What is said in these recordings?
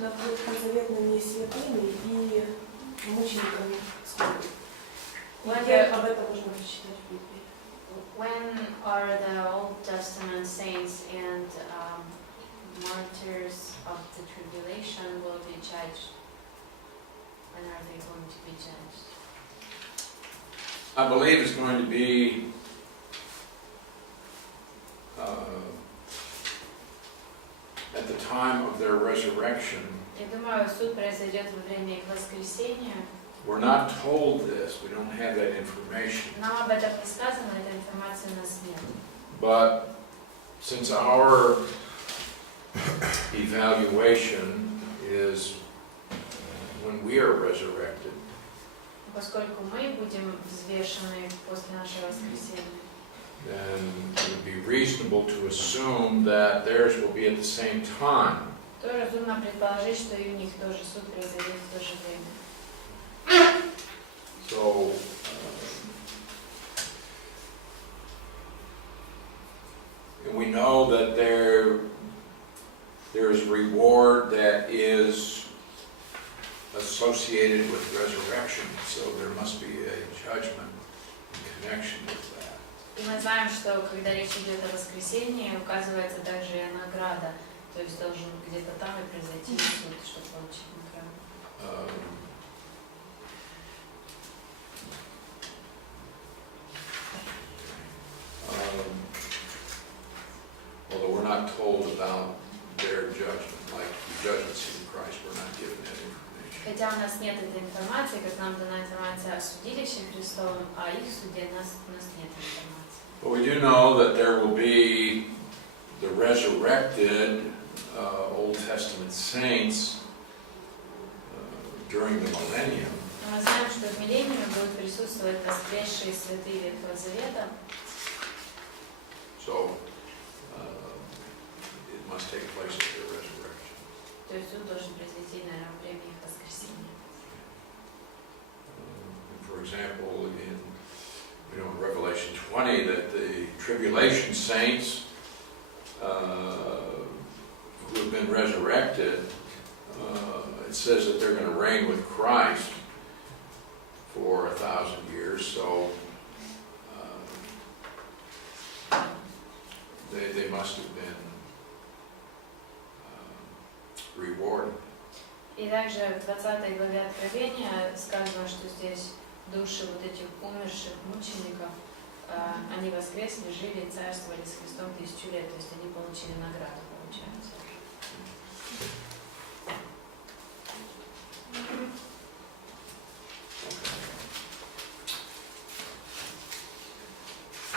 над ветхозаветными святыми и мучениками скорби. Об этом можно прочитать в Библии. When are the Old Testament saints and martyrs of the tribulation will be judged? When are they going to be judged? I believe it's going to be at the time of their resurrection. Я думаю, суд произойдет во время их воскресения. We're not told this. We don't have that information. Нам об этом не сказано, этой информации у нас нет. But since our evaluation is when we are resurrected, Поскольку мы будем взвешены после нашего воскресения, then it would be reasonable to assume that theirs will be at the same time. то разумно предположить, что и у них тоже суд произойдет в то же время. So, and we know that there is reward that is associated with resurrection, so there must be a judgment in connection with that. И мы знаем, что когда речь идет о воскресении, указывается также и награда, то есть должен где-то там и произойти суд, чтобы получить награду. Although we're not told about their judgment, like the judgment seat of Christ, we're not given that information. Хотя у нас нет этой информации, как нам дана информация о судилище Христовом, о их суде у нас нет информации. But we do know that there will be the resurrected Old Testament saints during the millennium. Но мы знаем, что в миллениуме будут присутствовать воскресшие святые Ветхого Завета. So it must take place at their resurrection. То есть суд должен произойти, наверное, во время их воскресения. For example, in Revelation 20, that the tribulation saints who have been resurrected, it says that they're going to reign with Christ for 1,000 years. So they must have been rewarded. И также в 20 главе Откровения сказано, что здесь души вот этих умерших мучеников, они воскресли, жили и царствовали с Христом 1000 лет, то есть они получили награду, получается.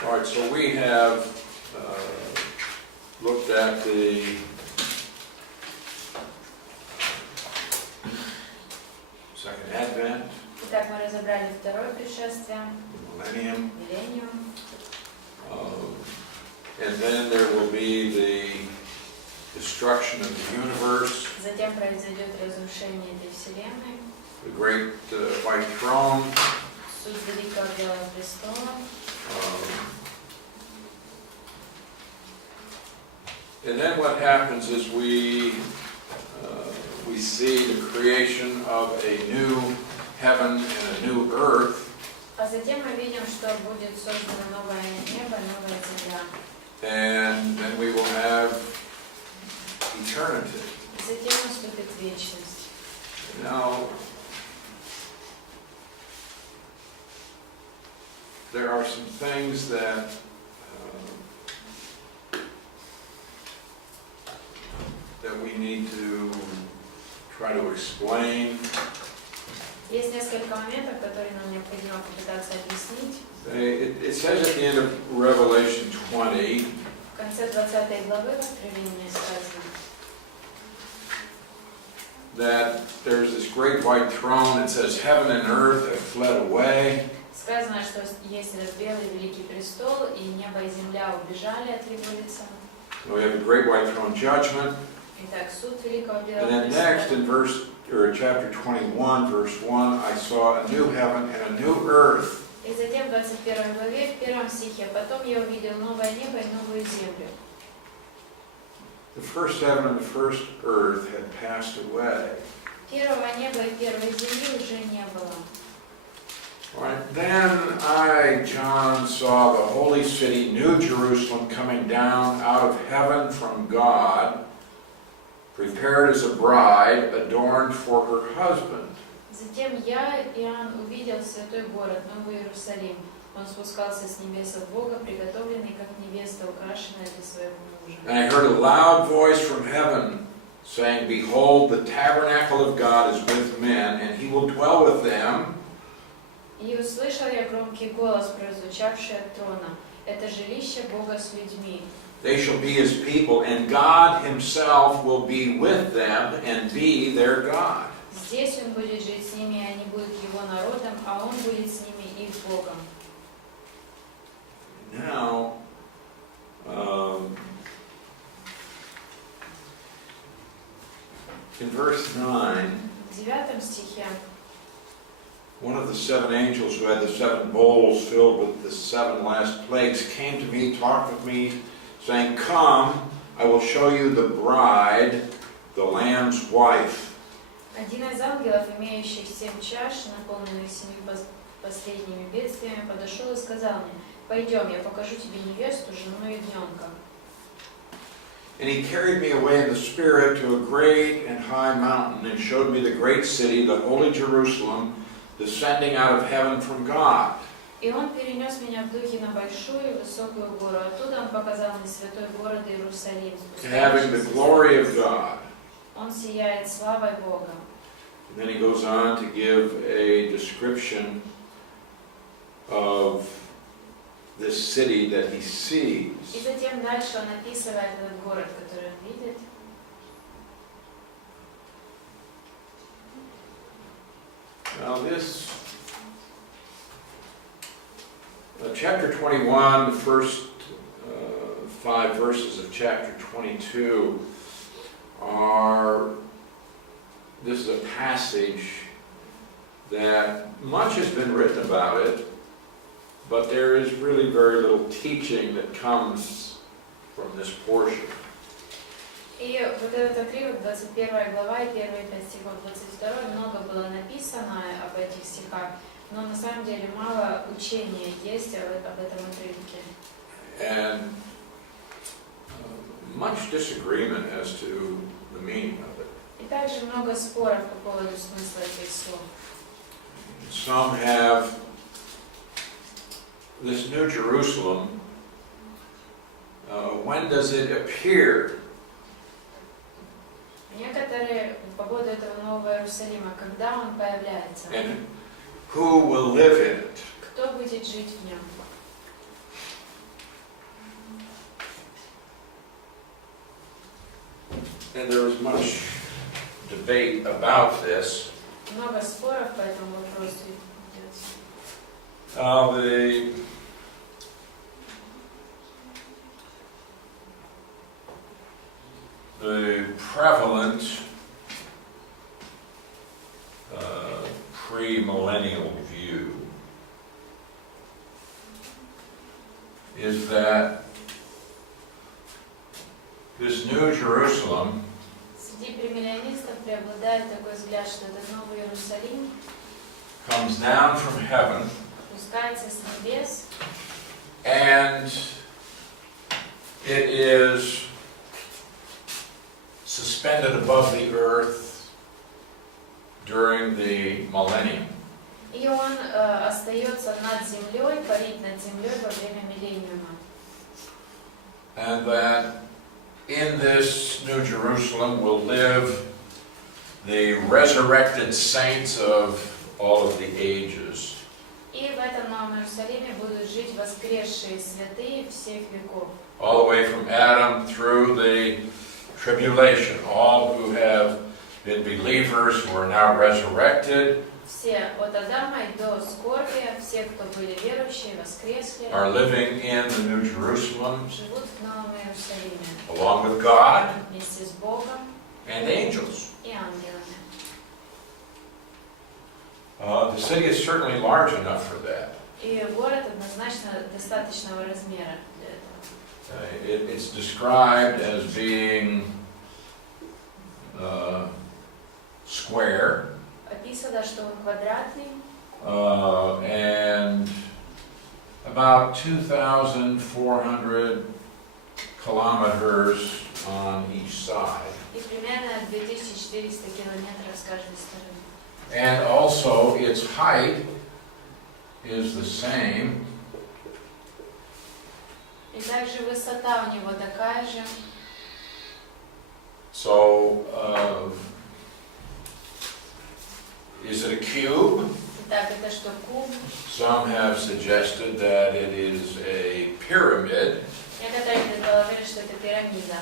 All right, so we have looked at the Second Advent, Итак, мы разобрали второе пришествие, millennium, миллениум, and then there will be the destruction of the universe, затем произойдет разрушение этой вселенной, the great white throne, суд Великого Белого Престола. And then what happens is we see the creation of a new heaven and a new earth. А затем мы видим, что будет создано новое небо, новая земля. And then we will have eternity. И затем наступит вечность. Now, there are some things that we need to try to explain. Есть несколько моментов, которые нам необходимо попытаться объяснить. It says at the end of Revelation 20, В конце 20 главы Откровения сказано, that there's this great white throne. It says heaven and earth have fled away. сказано, что есть этот белый великий престол, и небо и земля убежали от его лица. We have a great white throne judgment. Итак, суд Великого And Белого then next Престола. in chapter 21, verse 1, I saw a new heaven and a new earth. И затем в 21 главе, в 1 стихе, потом я увидел новое небо и новую землю. The first heaven and the first earth had passed away. Первого неба и первой земли уже не было. Right. Then I, John, saw the holy city, New Jerusalem, coming down out of heaven from God, prepared as a bride, adorned for her husband. Затем я, Иоанн, увидел святой город, Новый Иерусалим. Он спускался с небес от Бога, приготовленный как невеста, украшенная для своего мужа. And I heard a loud voice from heaven saying, Behold, the tabernacle of God is with men, and he will dwell with them. И услышал я громкий голос, прозвучавший от трона. Это жилище Бога с людьми. They shall be his people, and God himself will be with them and be their God. Здесь он будет жить с ними, и они будут его народом, а он будет с ними их Богом. Now, in verse 9, В 9 стихе one of the seven angels who had the seven bowls filled with the seven last plagues came to me, talked with me, saying, Come, I will show you the bride, the Lamb's wife. один из ангелов, имеющих 7 чаш, наполненных 7 последними бедствиями, подошел и сказал мне: «Пойдем, я покажу тебе невесту, жену ягненка». And he carried me away in the Spirit to a great and high mountain, and showed me the great city, the holy Jerusalem, descending out of heaven from God. И он перенес меня в духе на большую и высокую гору. Оттуда он показал мне святой город Иерусалим, Having the glory of God. Он сияет славой Бога. And then he goes on to give a description of this city that he sees. И затем дальше он описывает этот город, который он видит. Now this, chapter 21, the first 5 verses of chapter 22 this is a passage that much has been written about it, but there is really very little teaching that comes from this portion. И вот этот отрывок, 21 глава и первые 5 стихов, 22, много было написано об этих стихах, но на самом деле мало учения есть об этом отрывке. And much disagreement as to the meaning of it. И также много споров по поводу смысла этих слов. Some have this New Jerusalem. When does it appear? Некоторые по поводу этого Нового Иерусалима, когда он появляется, And who will live in it? кто будет жить в нем. And there was much debate about this. Много споров по этому вопросу идет. The prevalent pre-millennial view is that this New Jerusalem Среди премиллионистов преобладает такой взгляд, что этот Новый Иерусалим comes down from heaven спускается с небес, and it is suspended above the earth during the millennium. и он остается над землей, парит над землей во время миллениума. And that in this New Jerusalem will live the resurrected saints of all of the ages. И в этом Новом Иерусалиме будут жить воскресшие святые всех веков. All the way from Adam through the tribulation, all who have been believers who are now resurrected, Все от Адама и до скорбия, все, кто были верующие, воскресли, are living in the New Jerusalem живут в Новом Иерусалиме along with God вместе с Богом and angels. и ангелами. The city is certainly large enough for that. И город однозначно достаточного размера для этого. It's described as being square. Описано, что он квадратный. And about 2,400 kilometers on each side. И примерно 2400 километров с каждой стороны. And also its height is the same. И также высота у него такая же. So, is it a cube? Итак, это что, куб? Some have suggested that it is a pyramid. Некоторые предположили, что это пирамида.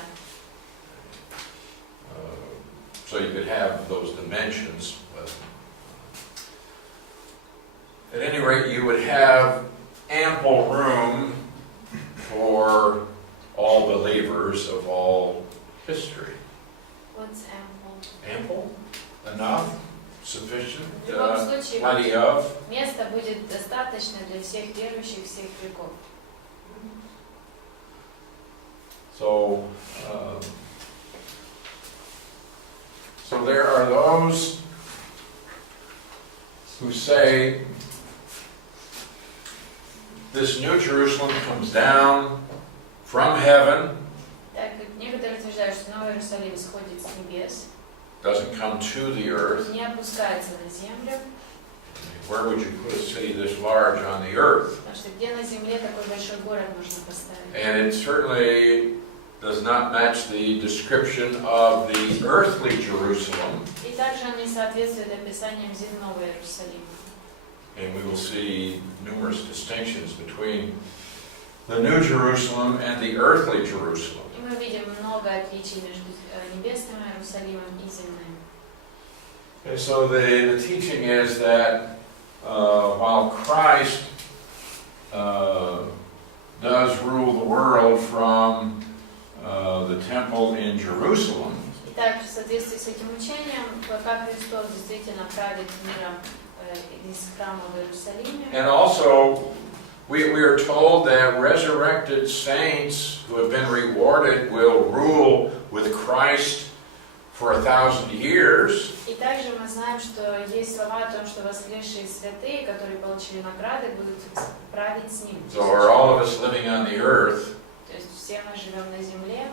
So you could have those dimensions. But at any rate, you would have ample room for all believers of all history. What's ample? Ample? Enough? Sufficient? В любом случае, Plenty of? места будет достаточно для всех верующих всех веков. So, so there are those who say this New Jerusalem comes down from heaven, Так, некоторые утверждают, что Новый Иерусалим сходит с небес, doesn't come to the earth. не опускается на землю, Where would you put a city this large on the earth? потому что где на земле такой большой город можно поставить? And it certainly does not match the description of the earthly Jerusalem. И также он не соответствует описаниям земного Иерусалима. And we will see numerous distinctions between the New Jerusalem and the earthly Jerusalem. И мы видим много отличий между небесным Иерусалимом и земным. And so the teaching is that while Christ does rule the world from the temple in Jerusalem, Итак, в соответствии с этим учением, пока Христос действительно правит миром из храма в Иерусалиме, and also we are told that resurrected saints who have been rewarded will rule with Christ for 1,000 years. и также мы знаем, что есть слова о том, что воскресшие святые, которые получили награды, будут править с ним. So are all of us living on the earth? То есть все мы живем на земле.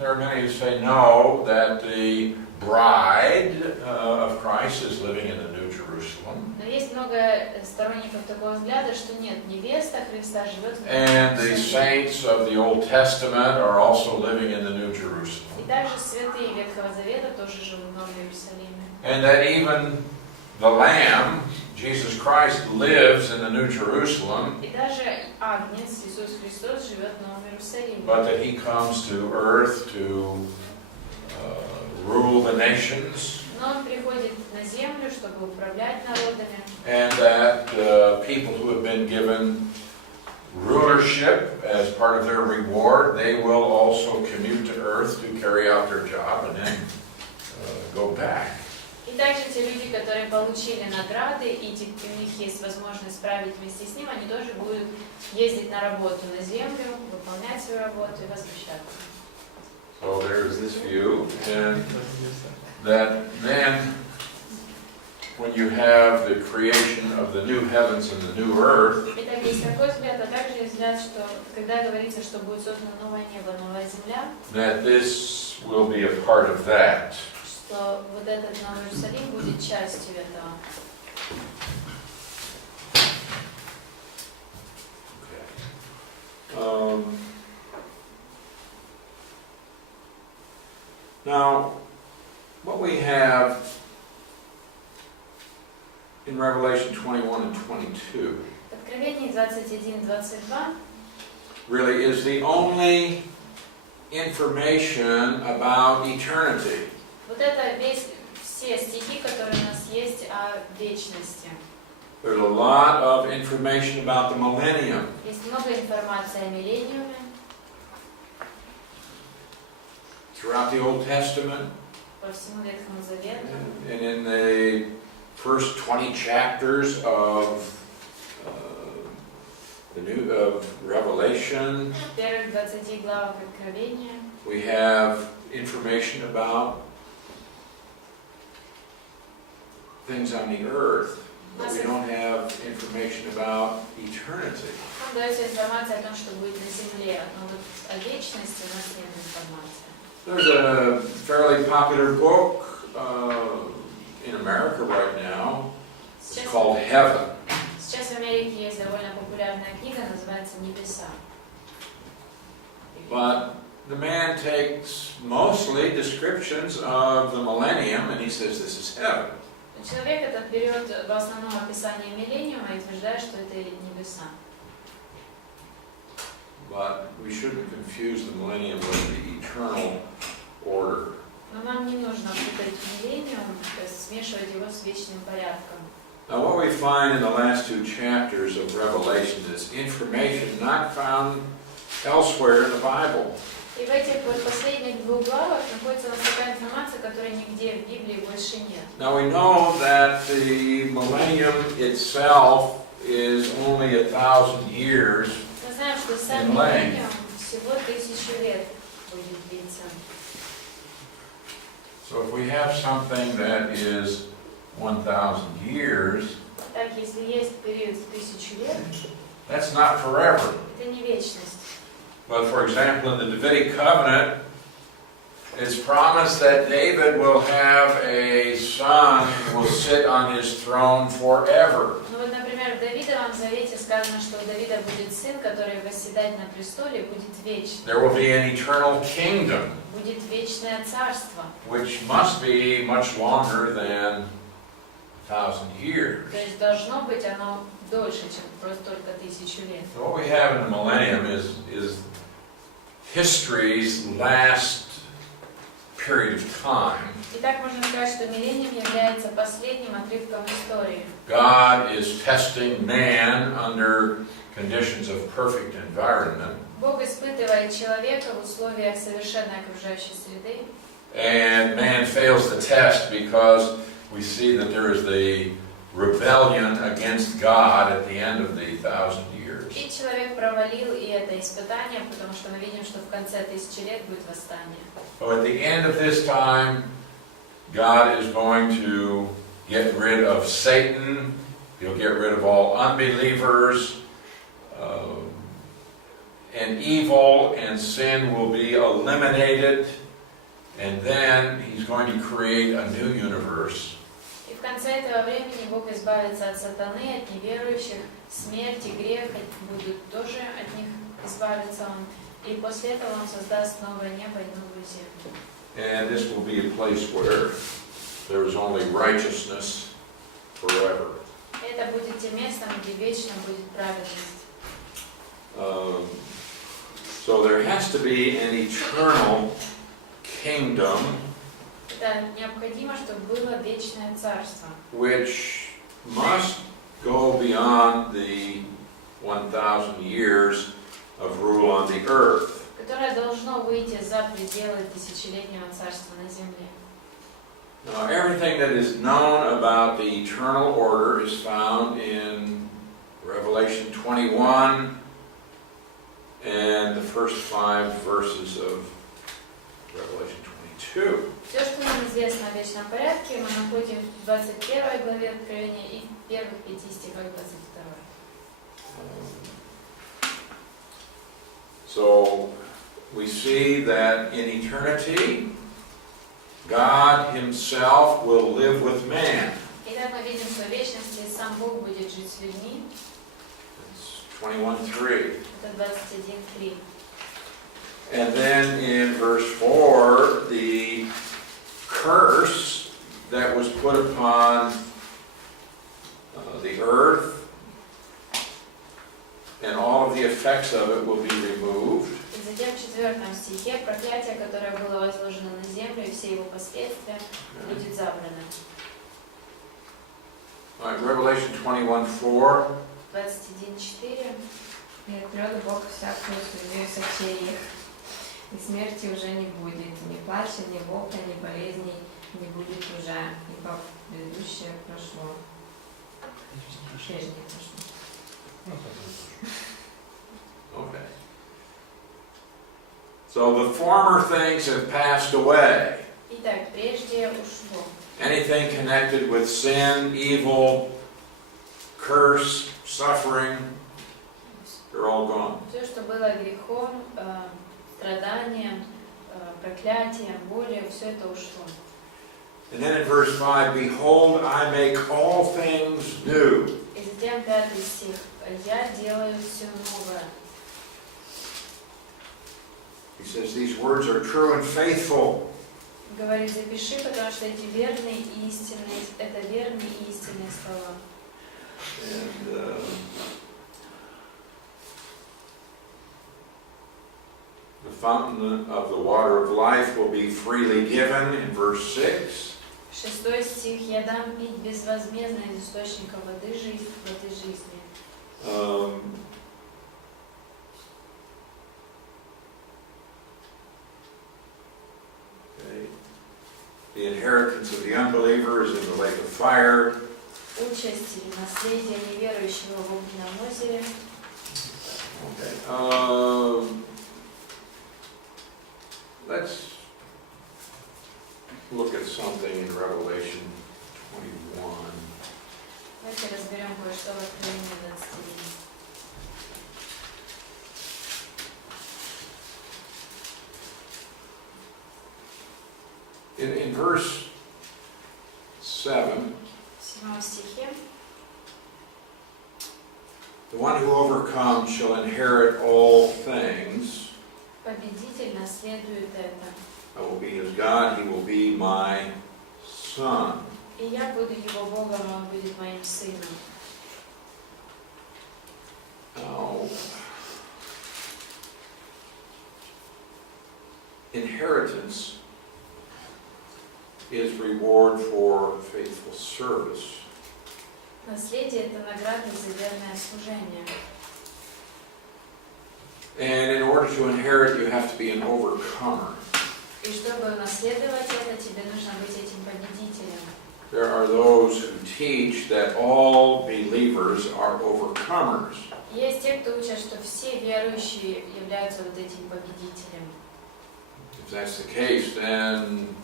There are many who say no, that the bride of Christ is living in the New Jerusalem. Но есть много сторонников такого взгляда, что нет, невеста Христа живет в And the Иерусалиме. saints of the Old Testament are also living in the New Jerusalem. И также святые Ветхого Завета тоже живут в Новом Иерусалиме. And that even the Lamb, Jesus Christ, lives in the New Jerusalem, И даже Агнец, Иисус Христос, живет в Новом Иерусалиме. but that he comes to earth to rule the nations, Но Он приходит на землю, чтобы управлять народами. and that people who have been given rulership as part of their reward, they will also commute to earth to carry out their job and then go back. И также те люди, которые получили награды, и у них есть возможность править вместе с ним, они тоже будут ездить на работу на землю, выполнять свою работу и возвращаться. So there's this view, and that then when you have the creation of the new heavens and the new earth, Итак, есть такой взгляд, а также есть взгляд, что когда говорится, что будет создано новое небо, новая земля, that this will be a part of that. что вот этот Новый Иерусалим будет частью этого. Now, what we have in Revelation 21 and 22 В Откровении 21-22 really is the only information about eternity. вот это все стихи, которые у нас есть о вечности. There's a lot of information about the millennium. Есть много информации о миллениуме. Throughout the Old Testament, По всему Ветхому Завету. and in the first 20 chapters of of Revelation. В первых 20 главах Откровения We have information about things on the earth, but we don't have information about eternity. нам дается информация о том, что будет на земле, но вот о вечности у нас нет информации. There's a fairly popular book in America right now. It's called Heaven. Сейчас в Америке есть довольно популярная книга, называется «Небеса». But the man takes mostly descriptions of the millennium and he says this is heaven. Человек этот берет в основном описание миллениума и утверждает, что это небеса. But we shouldn't confuse the millennium with the eternal order. Но нам не нужно путать миллениум, то есть смешивать его с вечным порядком. Now what we find in the last 2 chapters of Revelation is information not found elsewhere in the Bible. И в этих вот последних 2 главах находится у нас такая информация, которой нигде в Библии больше нет. Now we know that the millennium itself is only 1,000 years. Мы знаем, что сам миллениум всего 1000 лет будет длиться. So if we have something that is 1,000 years, Так, если есть период в 1000 лет, that's not forever. это не вечность. But for example, in the Davidic covenant, it's promised that David will have a son who will sit on his throne forever. Ну вот, например, в Давидовом завете сказано, что у Давида будет сын, который восседать на престоле будет вечно. There will be an eternal kingdom, Будет вечное царство. which must be much longer than 1,000 years. То есть должно быть оно дольше, чем просто только 1000 лет. So what we have in the millennium is history's last period of time. Итак, можно сказать, что миллениум является последним отрывком истории. God is testing man under conditions of perfect environment. Бог испытывает человека в условиях совершенной окружающей среды. And man fails the test because we see that there is the rebellion against God at the end of the 1,000 years. И человек провалил и это испытание, потому что мы видим, что в конце 1000 лет будет восстание. So at the end of this time, God is going to get rid of Satan. He'll get rid of all unbelievers. And evil and sin will be eliminated. And then He's going to create a new universe. И в конце этого времени Бог избавится от сатаны, от неверующих, смерть и грех будут тоже от них избавиться Он. И после этого Он создаст новое небо и новую землю. And this will be a place where there is only righteousness forever. Это будет тем местом, где вечно будет праведность. So there has to be an eternal kingdom Это необходимо, чтобы было вечное царство, which must go beyond the 1,000 years of rule on the earth. которое должно выйти за пределы тысячелетнего царства на земле. Now, everything that is known about the eternal order is found in Revelation 21 and the first 5 verses of Revelation 22. Все, что нам известно о вечном порядке, мы находим в 21 главе Откровения и в первых 5 стихах 22. So we see that in eternity, God Himself will live with man. Итак, мы видим, что в вечности сам Бог будет жить с людьми. It's 21:3. Это 21:3. And then in verse 4, the curse that was put upon the earth and all of the effects of it will be removed. И затем в 4 стихе проклятие, которое было возложено на землю, и все его последствия, будет забрано. Revelation 21:4. 21:4. «И отрёт Бог всякую судью со всех их, и смерти уже не будет, ни плача, ни вопля, ни болезней не будет уже, ибо предыдущее прошло». Прежнее прошло. Okay. So the former things have passed away. Итак, прежде ушло. Anything connected with sin, evil, curse, suffering, they're all gone. Все, что было грехом, страданием, проклятием, болью, все это ушло. And then in verse 5, behold, I make all things new. И затем 5 стих. Я делаю все новое. He says these words are true and faithful. Говорит, запиши, потому что эти верные и истинные, это верные и истинные слова. And the fountain of the water of life will be freely given in verse 6. 6 стих. Я дам пить безвозмездно из источника воды жизни. Okay. The inheritance of the unbeliever is in the lake of fire. Участь или наследие неверующего в огненном озере. Okay. Let's look at something in Revelation 21. Давайте разберем кое-что в Откровении 21. In verse 7, В 7 стихе. the one who overcomes shall inherit all things. Победитель наследует это. I will be his God, he will be my son. И я буду его Богом, он будет моим сыном. Now, inheritance is reward for faithful service. Наследие – это награда за верное служение. And in order to inherit, you have to be an overcomer. И чтобы наследовать это, тебе нужно быть этим победителем. There are those who teach that all believers are overcomers. Есть те, кто учат, что все верующие являются вот этим победителем. If that's the case, then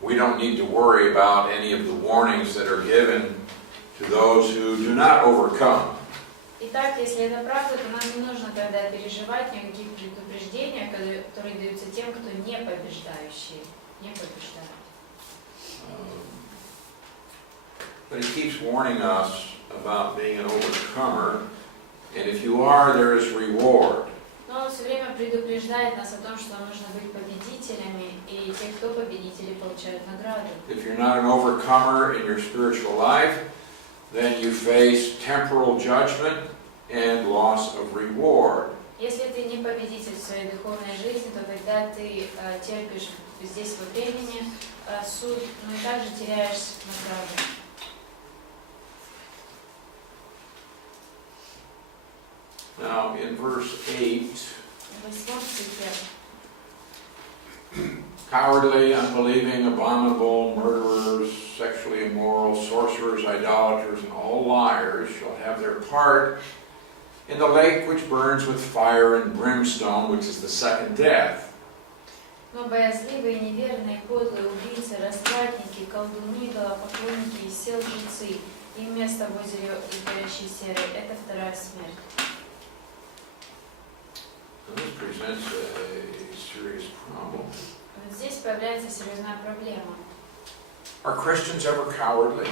we don't need to worry about any of the warnings that are given to those who do not overcome. Итак, если это правда, то нам не нужно тогда переживать никаких предупреждений, которые даются тем, кто не побеждающий, не побеждает. But he keeps warning us about being an overcomer, and if you are, there is reward. Но он все время предупреждает нас о том, что нужно быть победителями, и те, кто победители, получают награду. If you're not an overcomer in your spiritual life, then you face temporal judgment and loss of reward. Если ты не победитель в своей духовной жизни, то тогда ты терпишь здесь во времени суд, но и также теряешь награду. Now, in verse 8, cowardly, unbelieving, abominable, murderers, sexually immoral, sorcerers, idolaters, and all liars shall have their part in the lake which burns with fire and brimstone, which is the second death. Но боязливые, неверные, подлые, убийцы, развратники, колдуны, идолопоклонники и все лжецы, им место в озере и горящей серой – это вторая смерть. This presents a serious problem. Вот здесь появляется серьезная проблема. Are Christians ever cowardly?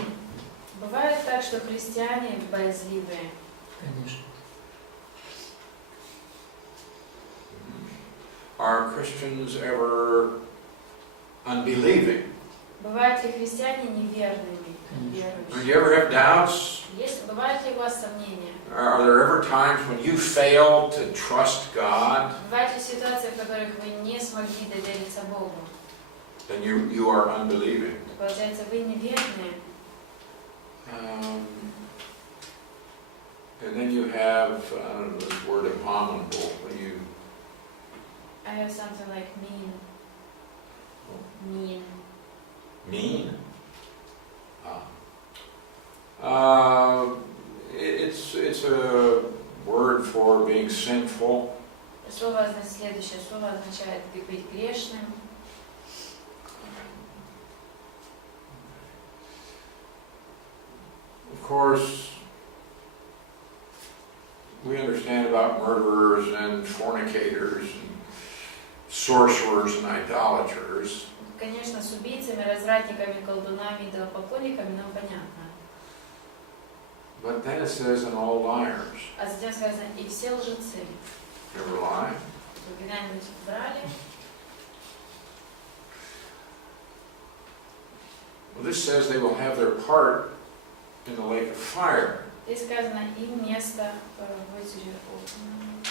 Бывает так, что христиане боязливые. Конечно. Are Christians ever unbelieving? Бывают ли христиане неверными, Do верующими? you ever have doubts? Бывают ли у вас сомнения? Are there ever times when you fail to trust God? Бывают ли ситуации, в которых вы не смогли довериться Богу? Then you are unbelieving. Получается, вы неверные. And then you have, I don't know, this word abominable. When you I have something like mean. mean. It's a word for being sinful. Следующее слово означает быть грешным. Of course, we understand about murderers and fornicators and sorcerers and idolaters. Конечно, с убийцами, развратниками, колдунами, идолопоклонниками нам понятно. But then it says, and all liars. А затем сказано, и все лжецы. Never lie. Вы когда-нибудь врали? Well, this says they will have their part in the lake of fire. Здесь сказано, им место в озере огненном.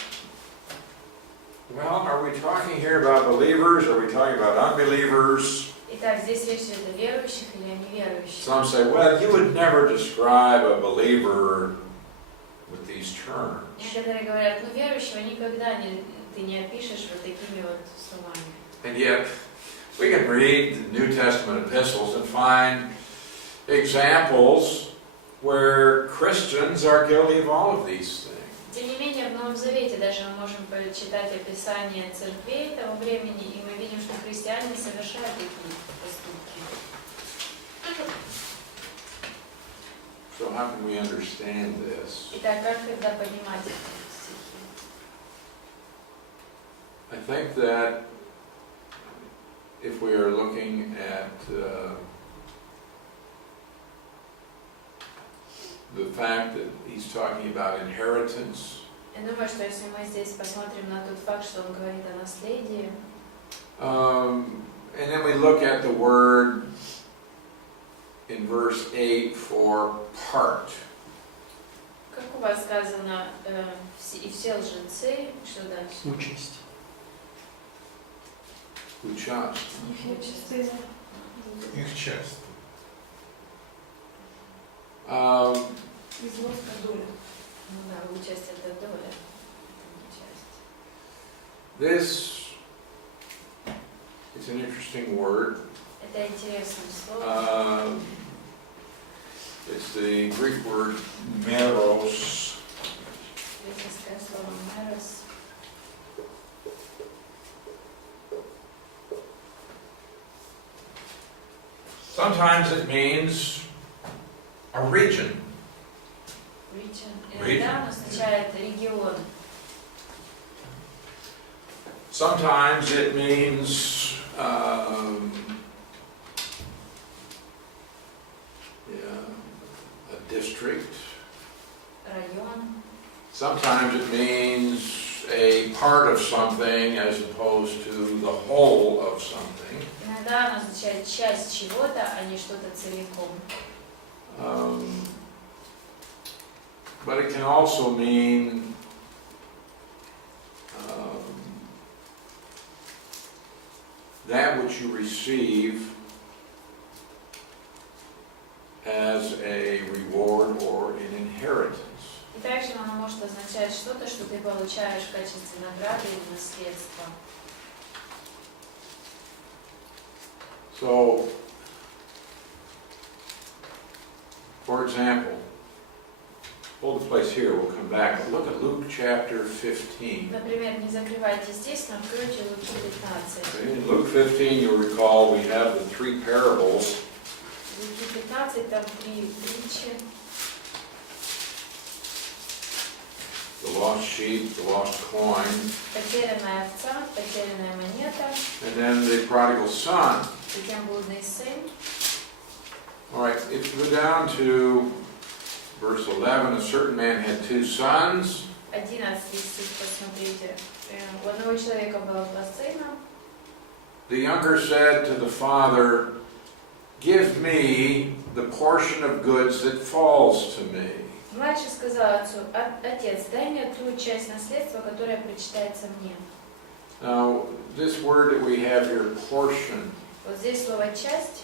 Well, are we talking here about believers? Are we talking about unbelievers? Итак, здесь речь идет о верующих или о неверующих. Some say, well, you would never describe a believer with these terms. Некоторые говорят, ну верующего никогда ты не опишешь вот такими вот словами. And yet, we can read the New Testament epistles and find examples where Christians are guilty of all of these things. Тем не менее, в Новом Завете даже мы можем прочитать описание церквей того времени, и мы видим, что христиане совершают такие поступки. So how can we understand this? Итак, как тогда понимать эти стихи? I think that if we are looking at the fact that he's talking about inheritance, Я думаю, что если мы здесь посмотрим на тот факт, что он говорит о наследии, and then we look at the word in verse 8 for part. как у вас сказано, и все лжецы, что дальше? Участь. Участь. Их часть. Износка доля. Ну да, участь это доля, это не часть. This is an interesting word. Это интересное слово. It's the Greek word meros. Греческое слово «майерс». Sometimes it means a region. Иногда означает регион. Sometimes it means a district. Район. Sometimes it means a part of something as opposed to the whole of something. Иногда оно означает часть чего-то, а не что-то целиком. But it can also mean that which you receive as a reward or an inheritance. И также оно может означать что-то, что ты получаешь в качестве награды или наследства. So, for example, hold the place here, we'll come back. But look at Luke chapter 15. Например, не закрывайте здесь, но откройте Луки 15. In Luke 15, you'll recall we have the three parables. Луки 15, там три притчи. The lost sheep, the lost coin, Потерянная овца, потерянная монета, and then the prodigal son. затем блудный сын. All right, if you go down to verse 11, a certain man had two sons. 11 стих, посмотрите. У одного человека было два сына. The younger said to the father, "Give me the portion of goods that falls to me." Младший сказал отцу: отец, дай мне ту часть наследства, которая причитается мне. Now, this word that we have here, portion, Вот здесь слово часть.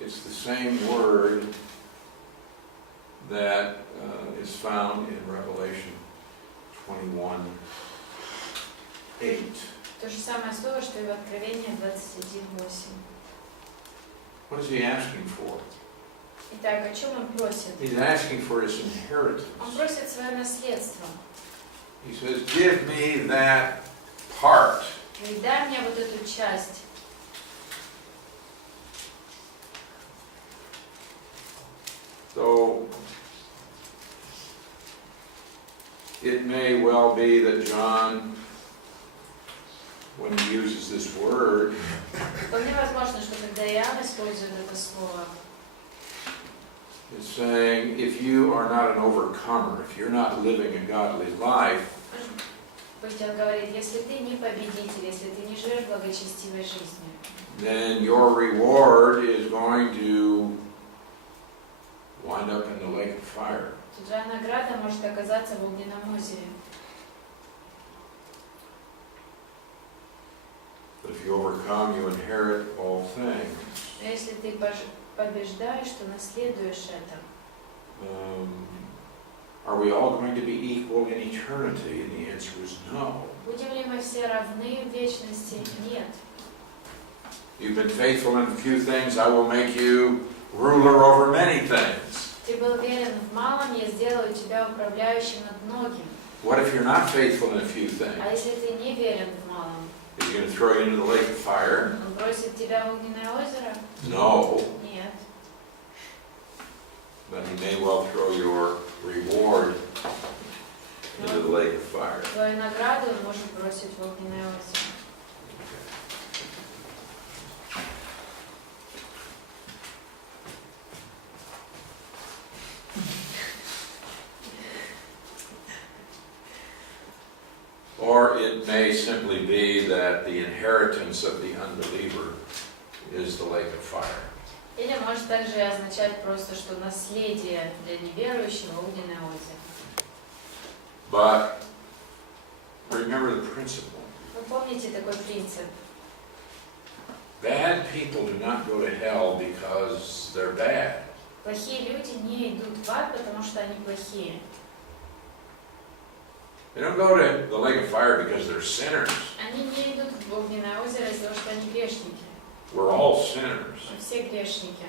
it's the same word that is found in Revelation 21:8. То же самое слово, что и в Откровении 21:8. What is he asking for? Итак, о чем он просит? He's asking for his inheritance. Он просит свое наследство. He says, give me that part. Говорит, дай мне вот эту часть. So, it may well be that John, when he uses this word, Вполне возможно, что когда Иоанн использует это слово, is saying, if you are not an overcomer, if you're not living a godly life, пусть он говорит, если ты не победитель, если ты не живешь благочестивой жизнью, then your reward is going to wind up in the lake of fire. то твоя награда может оказаться в огненном озере. But if you overcome, you inherit all things. Но если ты побеждаешь, то наследуешь это. Are we all going to be equal in eternity? And the answer is no. Будем ли мы все равны в вечности? Нет. You've been faithful in a few things, I will make you ruler over many things. Ты был верен в малом, я сделаю тебя управляющим над многим. What if you're not faithful in a few things? А если ты не верен в малом? Is he going to throw you into the lake of fire? Он бросит тебя в огненное озеро? No. Нет. But he may well throw your reward into the lake of fire. Твою награду он может бросить в огненное озеро. Or it may simply be that the inheritance of the unbeliever is the lake of fire. Или может также означать просто, что наследие для неверующего огненное озеро. But remember the principle. Вы помните такой принцип? Bad people do not go to hell because they're bad. Плохие люди не идут в ад, потому что они плохие. They don't go to the lake of fire because they're sinners. Они не идут в огненное озеро из-за того, что они грешники. We're all sinners. Мы все грешники.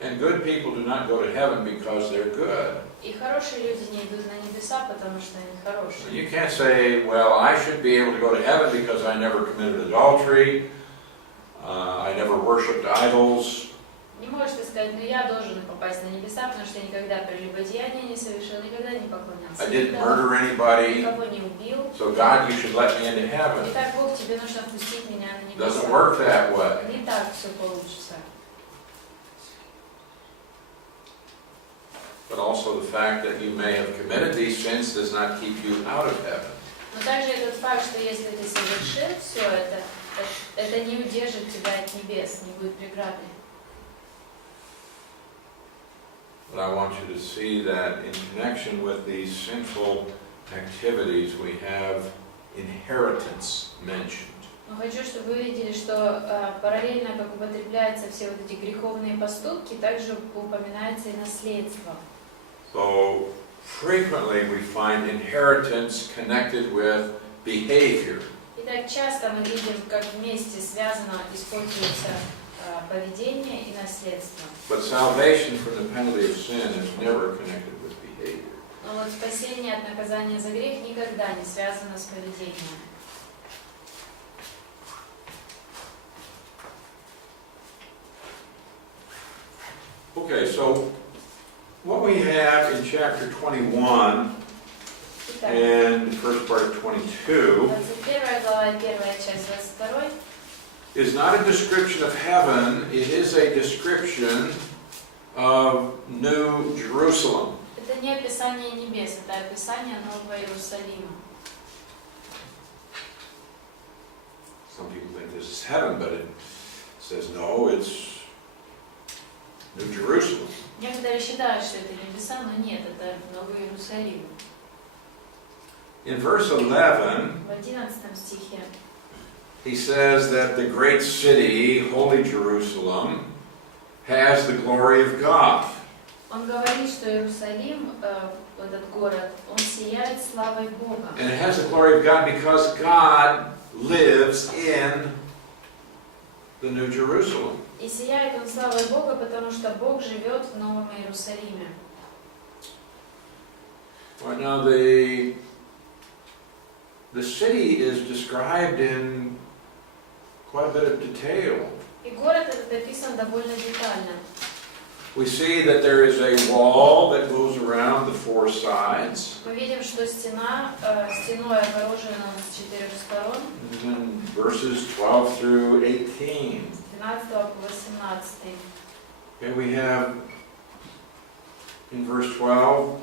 And good people do not go to heaven because they're good. И хорошие люди не идут на небеса, потому что они хорошие. You can't say, well, I should be able to go to heaven because I never committed adultery, I never worshipped idols. Не можешь ты сказать, ну я должен попасть на небеса, потому что я никогда прелюбодеяния не совершил, никогда не поклонялся. I didn't murder anybody, Никого не убил. so God, you should let me into heaven. Итак, Бог, тебе нужно впустить меня на It небеса. doesn't work that way. Не так все получится. But also the fact that you may have committed these sins does not keep you out of heaven. Но также этот факт, что если ты совершил все это не удержит тебя от небес, не будет преграды. But I want you to see that in connection with these sinful activities, we have inheritance mentioned. Но хочу, чтобы вы видели, что параллельно, как употребляются все вот эти греховные поступки, также упоминается и наследство. So frequently we find inheritance connected with behavior. Итак, часто мы видим, как вместе связано, используется поведение и наследство. But salvation from the penalty of sin is never connected with behavior. Но вот спасение от наказания за грех никогда не связано с поведением. Okay, so what we have in chapter 21 Итак, and the first part of 22 21 глава и первая часть 22 is not a description of heaven, it is a description of New Jerusalem. это не описание небес, это описание Нового Иерусалима. Some people think this is heaven, but it says no, it's New Jerusalem. Некоторые считают, что это небеса, но нет, это Новый Иерусалим. In verse 11, В 11 стихе he says that the great city, Holy Jerusalem, has the glory of God. он говорит, что Иерусалим, этот город, он сияет славой Бога. And it has the glory of God because God lives in the New Jerusalem. И сияет он славой Бога, потому что Бог живет в Новом Иерусалиме. Right now, the city is described in quite a bit of detail. И город этот описан довольно детально. We see that there is a wall that goes around the four sides. Мы видим, что стеной огорожена с четырех сторон. In verses 12 through 18. 12 по 18. And we have, in verse 12,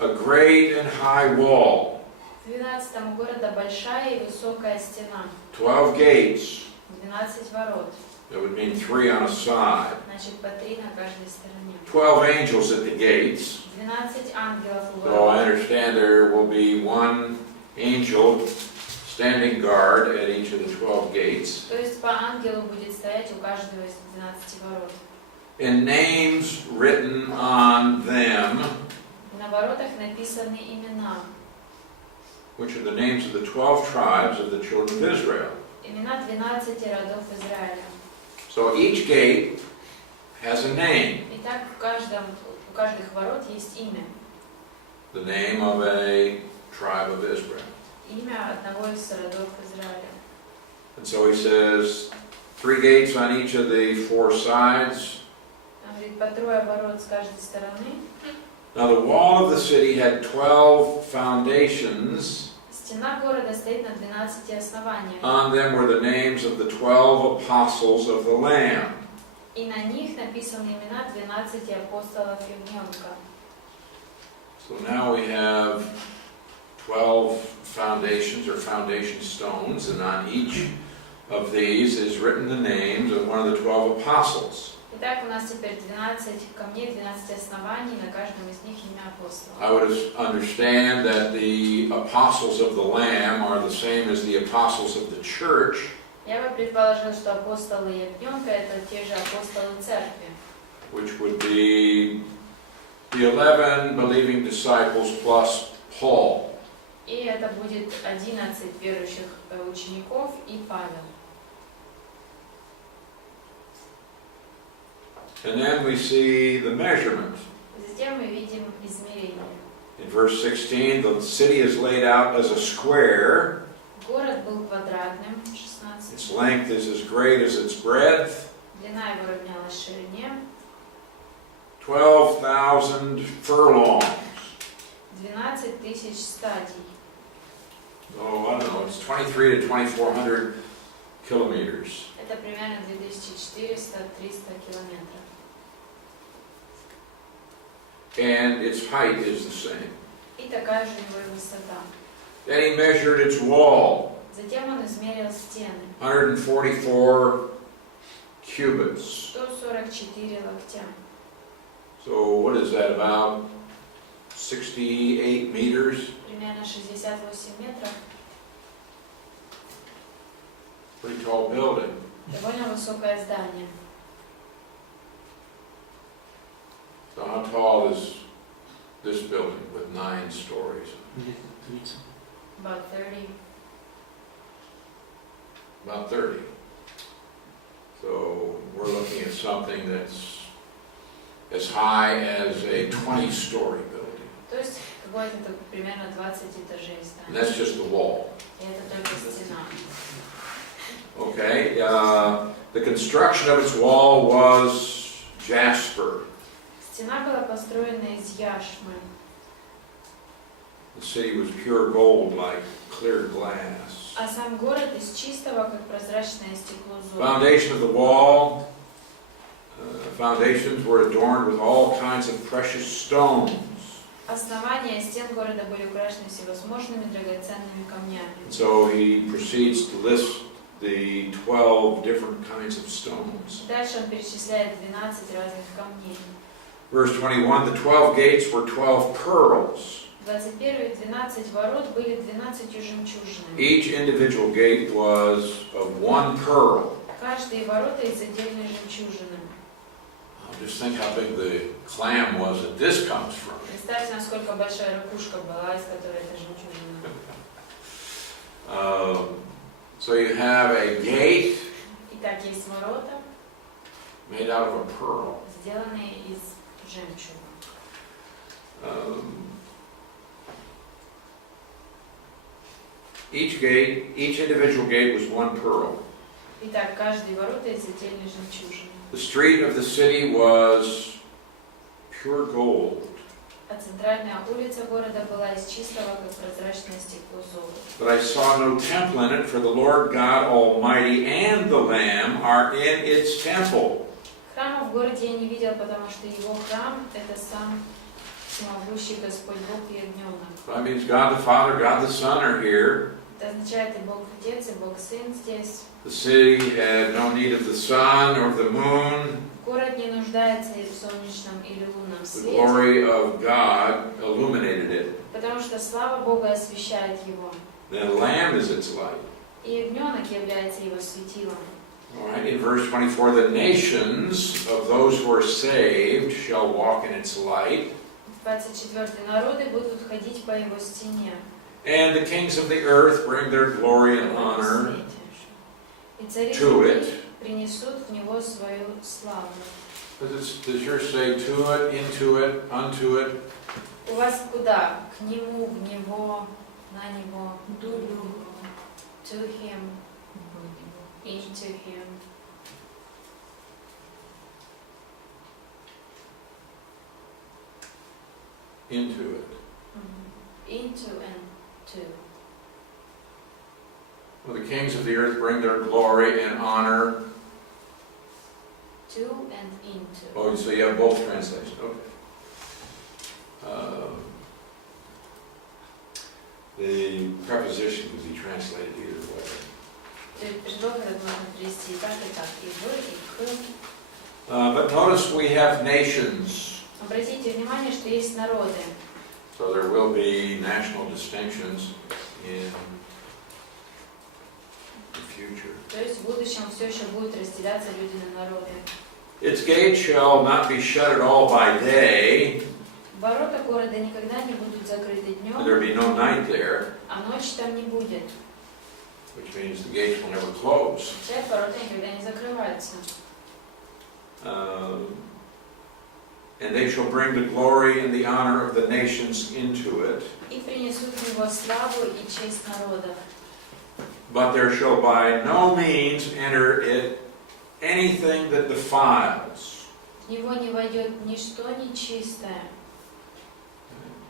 a great and high wall. В 12 у города большая и высокая стена. 12 gates. 12 ворот. That would mean 3 on a side. Значит, по 3 на каждой стороне. 12 angels at the gates. 12 ангелов у So I ворот. understand there will be one angel standing guard at each of the 12 gates. То есть по ангелу будет стоять у каждого из 12 ворот. And names written on them, На воротах написаны имена. which are the names of the 12 tribes of the children of Israel. Имена 12 родов Израиля. So each gate has a name. Итак, у каждых ворот есть имя. The name of a tribe of Israel. Имя одного из родов Израиля. And so he says, 3 gates on each of the 4 sides. Там говорит, по 3 ворот с каждой стороны. Now the wall of the city had 12 foundations. Стена города стоит на 12 основаниях. On them were the names of the 12 apostles of the Lamb. И на них написаны имена 12 апостолов Ягненка. So now we have 12 foundations or foundation stones, and on each of these is written the names of one of the 12 apostles. Итак, у нас теперь 12 камней, 12 оснований, на каждом из них имя апостола. I would understand that the apostles of the Lamb are the same as the apostles of the church. Я бы предположил, что апостолы Ягненка это те же апостолы церкви. Which would be the 11 believing disciples plus Paul. И это будет 11 верующих учеников и Павел. And then we see the measurement. Затем мы видим измерение. In verse 16, the city is laid out as a square. Город был квадратным, 16. Its length is as great as its breadth. Длина его равнялась ширине. 12,000 furlongs. 12 тысяч стадий. Oh, I don't know, it's 23 to 2,400 kilometers. Это примерно 2400-300 километров. And its height is the same. И такая же его и высота. Then he measured its wall, Затем он измерил стены. 144 cubits. 144 локтя. So what is that, about 68 meters? Примерно 68 метров. Pretty tall building. Довольно высокое здание. So how tall is this building with 9 stories? About 30. About 30. So we're looking at something that's as high as a 20-story building. То есть какое-то примерно 20 этажей And здания. that's just the wall. И это только стена. Okay, the construction of its wall was jasper. Стена была построена из яшмы. The city was pure gold like clear glass. А сам город из чистого, как прозрачное стекло золота. Foundation of the wall, foundations were adorned with all kinds of precious stones. Основания стен города были украшены всевозможными драгоценными камнями. So he proceeds to list the 12 different kinds of stones. Дальше он перечисляет 12 разных камней. Verse 21, the 12 gates were 12 pearls. 21 12 ворот были 12 жемчужинами. Each individual gate was of one pearl. Каждые ворота из отдельной жемчужины. Just think how big the clam was that this comes from. Представьте, насколько большая ракушка была, из которой эта жемчужина. So you have a gate, Итак, есть ворота, made out of a pearl. сделанные из жемчуга. Each individual gate was one pearl. Итак, каждый ворота из отдельной жемчужины. The street of the city was pure gold. А центральная улица города была из чистого, как прозрачное стекло золота. But I saw no temple in it, for the Lord God Almighty and the Lamb are in its temple. Храма в городе я не видел, потому что его храм – это сам всемогущий Господь Бог и ягненок. That means God the Father, God the Son are here. Это означает и Бог Отец, и Бог Сын здесь. The city had no need of the sun or the moon. Город не нуждается и в солнечном или лунном The свете, glory of God illuminated it. потому что слава Бога освещает его. The Lamb is its light. И ягненок является его светилом. All right, in verse 24, the nations of those who are saved shall walk in its light, 24. Народы будут ходить по его стене. and the kings of the earth bring their glory and honor И цари to земли it. принесут в него свою славу. Does yours say to it, into it, unto it? У вас куда? К нему, в него, на него. To him, into him. Into it. Into and to. Well, the kings of the earth bring their glory and honor. To and into. Oh, so you have both translations. Okay. The preposition could be translated either way. Предлог этот можно привести и так, и в, и к. But notice we have nations. Обратите внимание, что есть народы. So there will be national distinctions in the future. То есть в будущем все еще будут разделяться люди на народы. Its gates shall not be shut at all by day, Ворота города никогда не будут закрыты and there днем, be no night there, а ночи там не будет. which means the gates will never close. Означает, ворота никогда не закрываются. And they shall bring the glory and the honor of the nations into it. И принесут в него славу и честь народов. But there shall by no means enter it anything that defiles. В него не войдет ничто нечистое.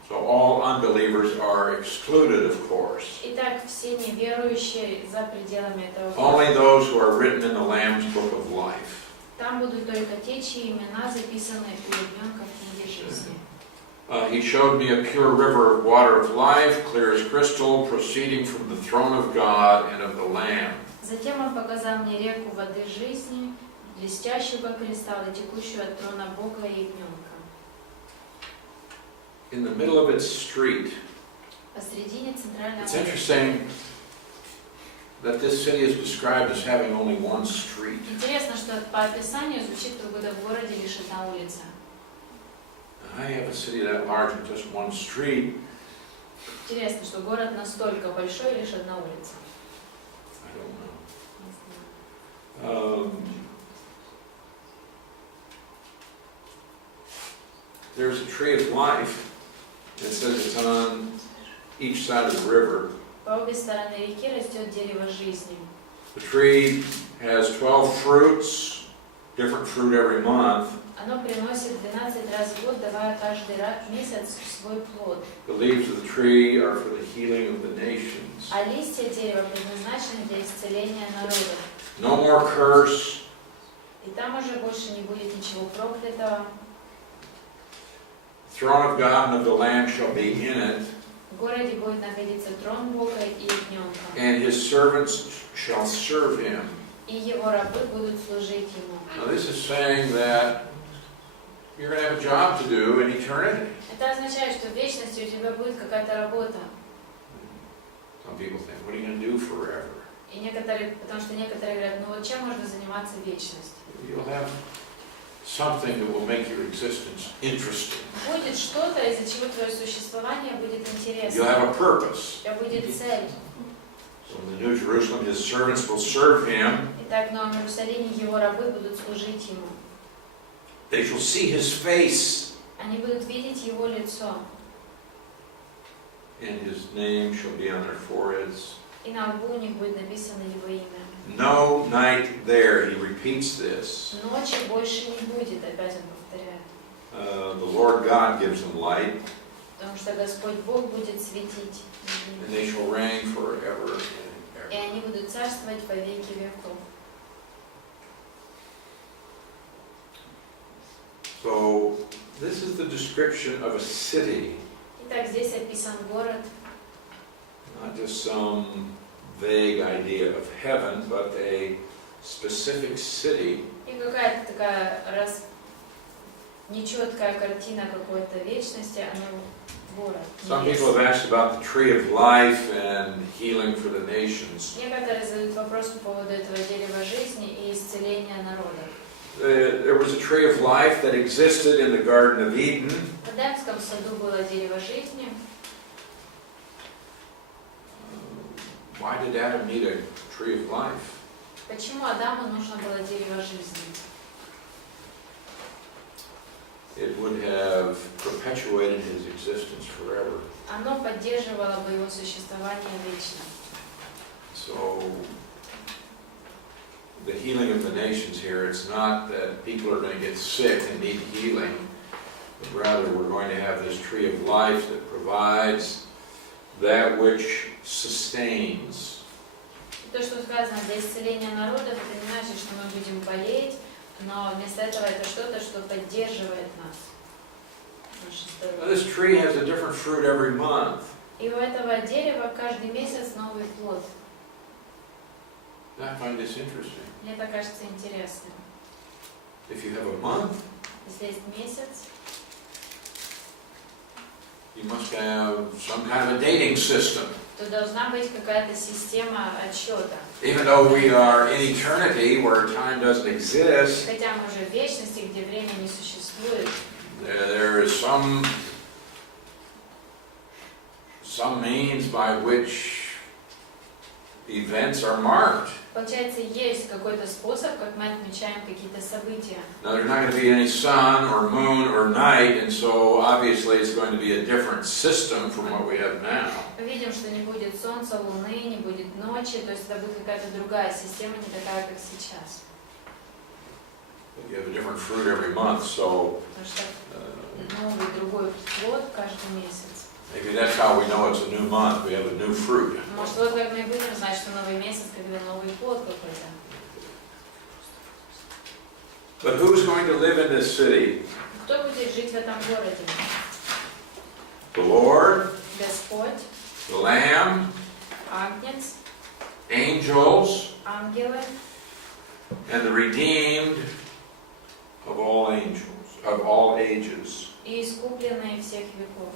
So all unbelievers are excluded, of course. Итак, все неверующие за пределами этого Only города. those who are written in the Lamb's book of life. Там будут только те, чьи имена записаны у ягненка в книге жизни. He showed me a pure river of water of life, clear as crystal, proceeding from the throne of God and of the Lamb. Затем он показал мне реку воды жизни, блестящую как кристалл и текущую от трона Бога и ягненка. In the middle of its street, Посредине центрального it's interesting that this city is described as having only one street. Интересно, что по описанию звучит, как будто в городе лишь одна улица. I have a city that large with just one street. Интересно, что город настолько большой, лишь одна улица. I don't Не знаю. know. There's a tree of life. It says it's on each side of the river. По обе стороны реки растет дерево жизни. The tree has 12 fruits, different fruit every month. Оно приносит 12 раз в год, давая каждый месяц свой плод. The leaves of the tree are for the healing of the nations. А листья дерева предназначены для исцеления народов. No more curse. И там уже больше не будет ничего проклятого. The throne of God and of the Lamb shall be in it, В городе будет находиться трон Бога и ягненка. and his servants shall serve him. И его рабы будут служить ему. Now this is saying that you're going to have a job to do in eternity. Это означает, что в вечности у тебя будет какая-то работа. Some people think, what are you going to do forever? И некоторые, потому что некоторые говорят, ну вот чем можно заниматься в вечности? You'll have something that will make your existence interesting. Будет что-то, из-за чего твое существование будет You'll интересно. have a purpose. У тебя будет цель. So in the New Jerusalem, his servants will serve him. Итак, в Новом Иерусалиме его рабы будут служить ему. They shall see his face, Они будут видеть его лицо, and his name shall be on their foreheads. и на лбу у них будет написано его имя. No night there, he repeats this. Ночи больше не будет, опять он повторяет. The Lord God gives them light, Потому что Господь Бог будет светить. and they shall reign forever and И ever. они будут царствовать во веки веков. So, this is the description of a city, Итак, здесь описан город, not just some vague idea of heaven, but a specific city и какая-то такая нечеткая картина какой-то вечности, она город. Some небес. people have asked about the tree of life and healing for the nations. Некоторые задают вопрос по поводу этого дерева жизни и исцеления народа. There was a tree of life that existed in the Garden of Eden. В Эдемском саду было дерево жизни. Why did Adam need a tree of life? Почему Адаму нужно было дерево жизни? It would have perpetuated his existence forever. Оно поддерживало бы его существование вечно. So, the healing of the nations here, it's not that people are going to get sick and need healing, but rather we're going to have this tree of life that provides that which sustains. То, что сказано для исцеления народов, это не значит, что мы будем болеть, но вместо этого это что-то, что поддерживает нас. Наше здоровье. This tree has a different fruit every month. И у этого дерева каждый месяц новый плод. I find this interesting. Мне это кажется интересным. If you have a month, Если есть месяц, you must have some kind of a dating system. то должна быть какая-то система отсчета. Even though we are in eternity where time doesn't exist, Хотя мы уже в вечности, где время не существует, there is some means by which events are marked. получается, есть какой-то способ, как мы отмечаем какие-то события. Now, there's not going to be any sun or moon or night, and so obviously it's going to be a different system from what we have now. Мы видим, что не будет солнца, луны, не будет ночи, то есть это будет какая-то другая система, не такая, как сейчас. You have a different fruit every month, so Потому что новый, другой плод каждый месяц. maybe that's how we know it's a new month. We have a new fruit. Может, вот как мы будем знать, что новый месяц, когда новый плод какой-то. But who's going to live in this city? Кто будет жить в этом городе? The Lord, Господь, the Lamb, Агнец, angels, ангелы and the redeemed of all angels, of all ages. и искупленные всех веков.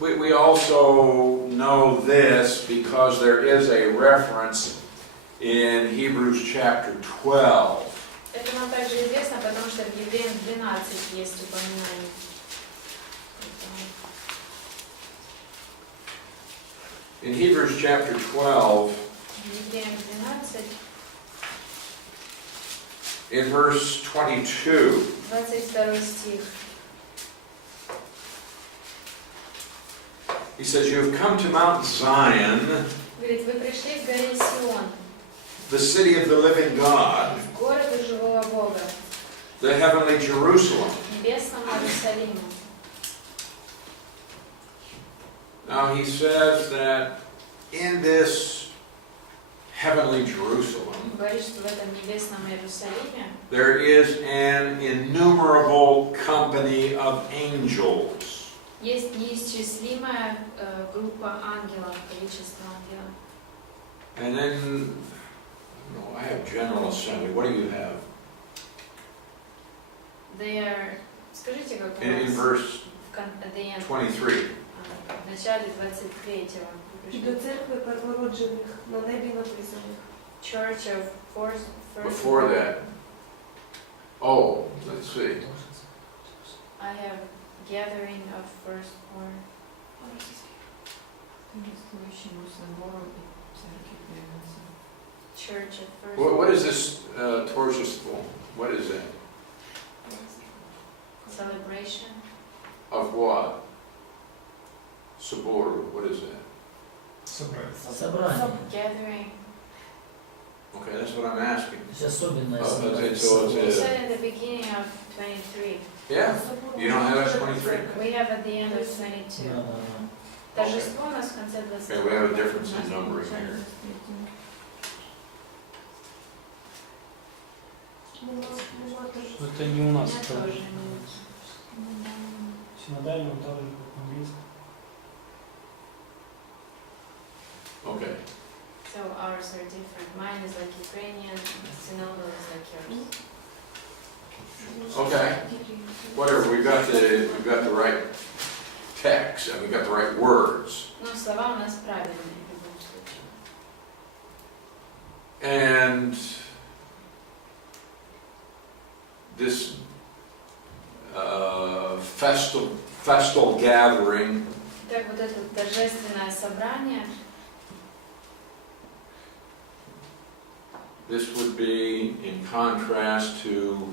We also know this because there is a reference in Hebrews chapter 12. Это нам также известно, потому что в Евреям 12 есть упоминание. In Hebrews chapter 12, Евреям 12, in verse 22, 22 стих. he says, "You have come to Mount Zion, Говорит, вы пришли к горе Сион, the city of the living God, в городу живого Бога, the heavenly Jerusalem." небесному Иерусалиму. Now he says that in this heavenly Jerusalem, Говорит, что в этом небесном Иерусалиме there is an innumerable company of angels. есть неисчислимая группа ангелов, количество ангелов. And then, I have General Assembly. What do you have? They are, скажите, как у In нас verse at the end, 23. в начале 23-го. І до церкви первороджених на небі написаних. Church of first Before that. Oh, let's see. I have gathering of firstborn. Church of firstborn. What is this торжество? What is that? Celebration. Of what? Собор. What is that? Собрание. Gathering. Okay, that's what I'm asking. То есть особенное Okay, собрание. so You it's said at the beginning of 23. Yeah? You don't have that 23? We have at the end of 22. Да. Торжество у нас в конце Okay, we have a 22. difference in numbering here. Это не у нас. У меня это тоже. в синодальном тоже по-английски. Okay. So ours are different. Mine is like Ukrainian, Synodal is like yours. Okay. Whatever, we've got the right text and we've got the right words. Ну, слова у нас правильные в любом случае. And this festal gathering Так вот это торжественное собрание, this would be in contrast to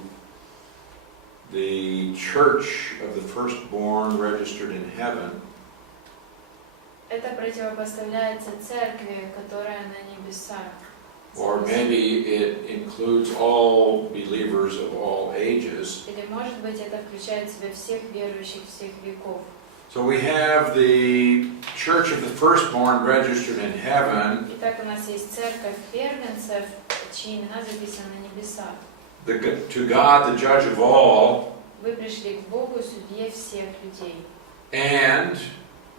the church of the firstborn registered in heaven, это противопоставляется церкви, которая на небесах. or maybe it includes all believers of all ages. Или, может быть, это включает в себя всех верующих всех веков. So we have the church of the firstborn registered in heaven, Итак, у нас есть церковь первенцев, чьи имена записаны на небесах. to God, the judge of all, Вы пришли к Богу, судье всех людей. and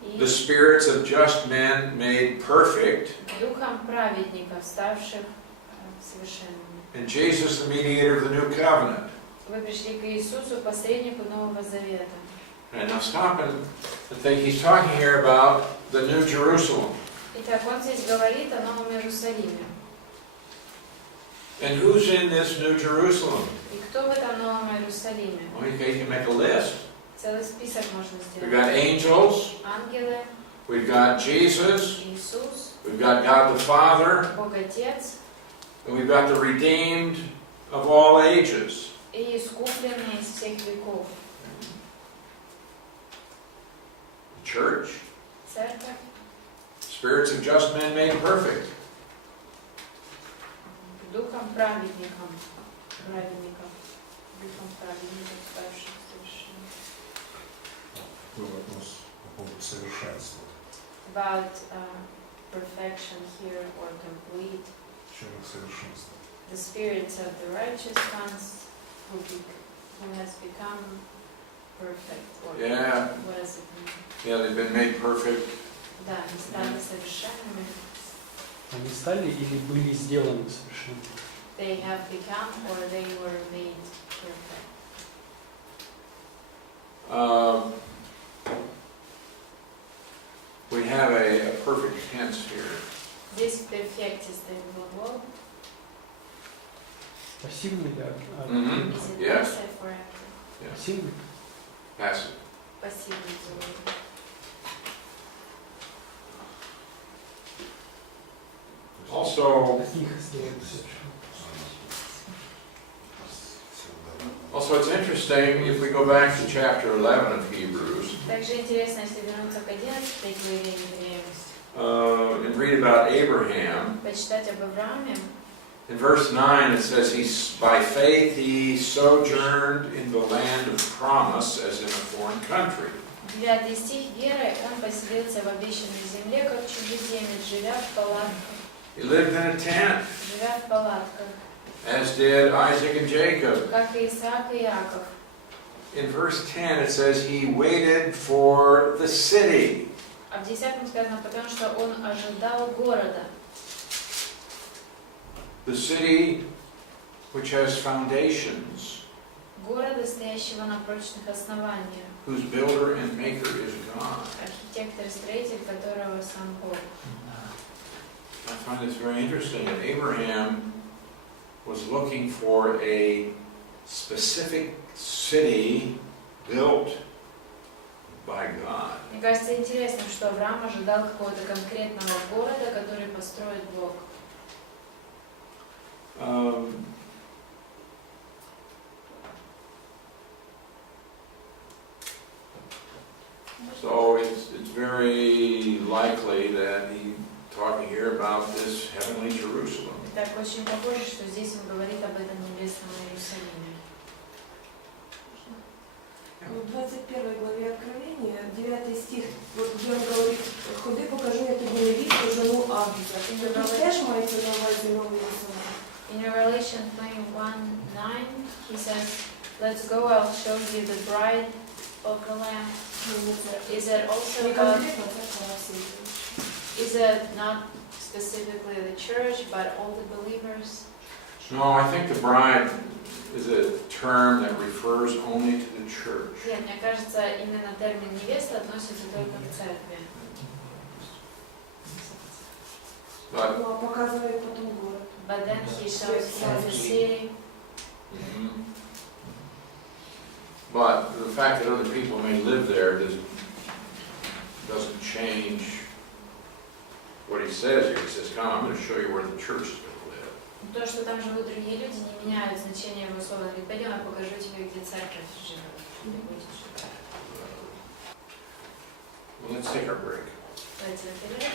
И the spirits of just men made perfect, духом праведников, ставших совершенными. and Jesus, the mediator of the new covenant. Вы пришли к Иисусу, посреднику Нового Завета. And I'm stopping to think he's talking here about the New Jerusalem. Итак, он здесь говорит о Новом Иерусалиме. And who's in this New Jerusalem? И кто в этом Новом Иерусалиме? Well, you can make a list. Целый список можно We've сделать. got angels, Ангелы, we've got Jesus, Иисус, we've got God the Father, Бог Отец and we've got the redeemed of all ages. и искупленные из всех веков. The church, Церковь, spirits of just men made perfect. духом праведников, духом праведников, ставших совершенными. Какой вопрос по поводу совершенства? About perfection here or complete. В чем их совершенство? The spirits of the righteous ones who has become perfect. Or Yeah. what does it mean? Yeah, they've been made perfect. Да, они стали совершенными. Они стали или были сделаны совершенно? They have become or they were made perfect. We have a perfect tense here. Здесь перфектистый глагол. Пассивный или Mhm. Is it Yes. passive or active? Пассивный? Passive. Пассивный глагол. Also, Их сделали совершенно. Also, it's interesting if we go back to chapter 11 of Hebrews Также интересно, если вернуться к 11 главе Евреям, and read about Abraham. почитать об Аврааме. In verse 9 it says, by faith he sojourned in the land of promise as in a foreign country. 9 стих. Верой он поселился в обещанной земле, как чужеземец, живя в палатках. He lived in a tent, Живя в палатках, as did Isaac and Jacob. как и Исаак и Иаков. In verse 10 it says he waited for the city. А в 10 сказано, потому что он ожидал города. The city which has foundations, Города, стоящего на прочных основаниях. whose builder and maker is God. Архитектор и строитель, которого сам Бог. I find this very interesting that Abraham was looking for a specific city built by God. Мне кажется интересным, что Авраам ожидал какого-то конкретного города, который построит Бог. So it's very likely that he's talking here about this heavenly Jerusalem. Так очень похоже, что здесь он говорит об этом небесном Иерусалиме. В 21 главе Откровения, 9 стих, вот где он говорит, ходи, покажу я тобі невістку, жену Агнця. Тут теж мається на увазі Новий Єрусалим. In Revelation 21:9, he says, "Let's go, I'll show you the bride of the Lamb." Is it also Не about? конкретно церква, а всі. Is it not specifically the church, but all the believers? No, I think the bride is a term that refers only to the church. Нет, мне кажется, именно термин невеста относится только к церкви. But, Ну, а показывает потом город. But then he shows the city. but the fact that other people may live there doesn't change what he says here. He says, come, I'm going to show you where the church is going to live. То, что там живут другие люди, не меняют значение его слова. Он говорит, пойдем, я покажу тебе, где церковь живет. Где будет жить. Well, let's take our break. Давайте на перерыв.